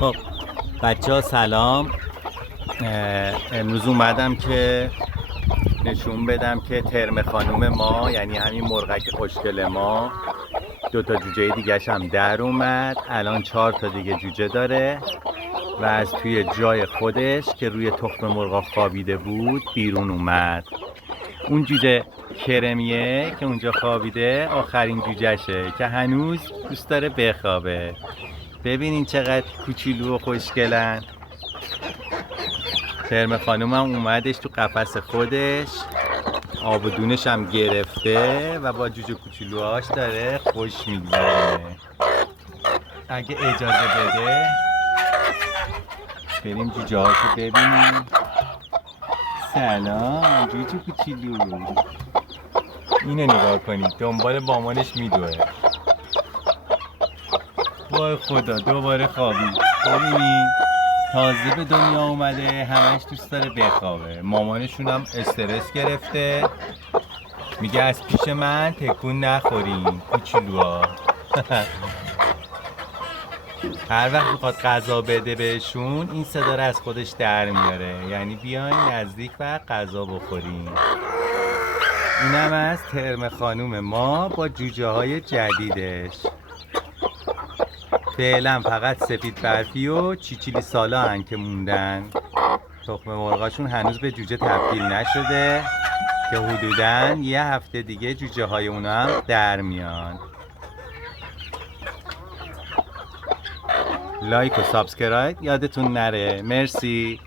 خب بچه ها سلام. امروز اومدم که نشون بدم که ترم خانوم ما، یعنی همین مرغک خوشگل ما، 2 تا جوجه دیگه هم در اومد. الان 4 تا دیگه جوجه داره و از توی جای خودش که روی تخم مرغ خوابیده بود بیرون اومد. اون جوجه کرمیه که اونجا خوابیده آخرین جوجهشه که هنوز دوست داره بخوابه. ببینین چقدر کوچولو و خوشگلن. ترم خانومم اومدش تو قفس خودش، آب و دونش هم گرفته و با جوجه کوچولوهاش داره خوش میگذره. اگه اجازه بده بریم جوجه هاشو ببینیم. سلام جوجه کوچولو، اینو نگاه کنید دنبال مامانش میدوه. وای خدا دوباره خوابید. ببینید تازه به دنیا اومده، همش دوست داره بخوابه. مامانشون هم استرس گرفته، میگه از پیش من تکون نخورین کوچولوها. هر وقت میخواد غذا بده بهشون این صدا رو از خودش در میاره، یعنی بیاین نزدیک و غذا بخورین. اینم از ترم خانوم ما با جوجه های جدیدش. فعلا فقط سفید برفی و چیچیلی سالا هن که موندن. تخم مرغاشون هنوز به جوجه تبدیل نشده که حدوداً 1 هفته دیگه جوجه های اونا هم در میان. لایک و سابسکرایب یادتون نره. مرسی.